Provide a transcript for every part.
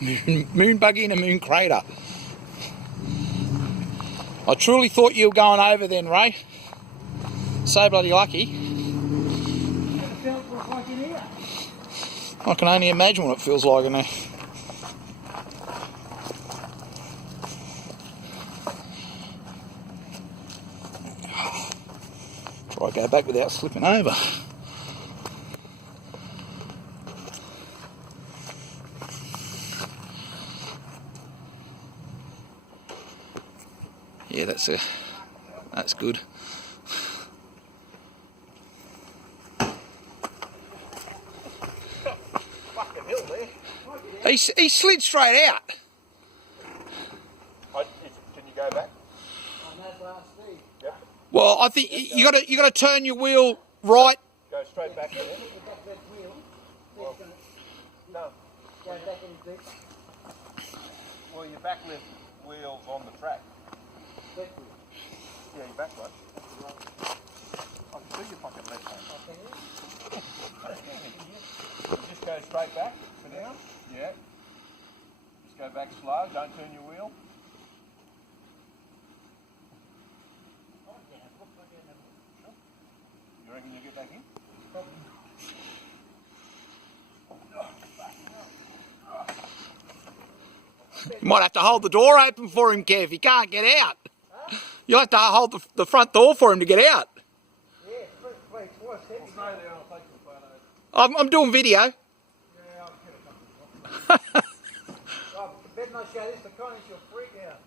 Moon buggy in a moon crater. I truly thought you were going over then, Ray. So bloody lucky. It felt like in here. I can only imagine what it feels like in there. Try to go back without slipping over. Yeah, that's good. Fucking hill there. He slid straight out. Can you go back? On that last speed. Yep. Well, I think you got to turn your wheel right. Go straight back there. Look at that left wheel. Well, no. Go back in the deep. Well, your back left wheel's on the track. Left wheel. Yeah, your back one. I can see your fucking left hand. Just go straight back for now. Yeah. Just go back slow. Don't turn your wheel. You reckon you'll get back in? You might have to hold the door open for him, Kev. He can't get out. You'll have to hold the front door for him to get out. Yeah, play twice heavy. Stay there. I'll take the photo. I'm doing video. Yeah, I'll get a couple of Oh, better not show this to Connie, she'll freak out.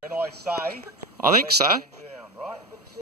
When I say, I think so. left hand down, right?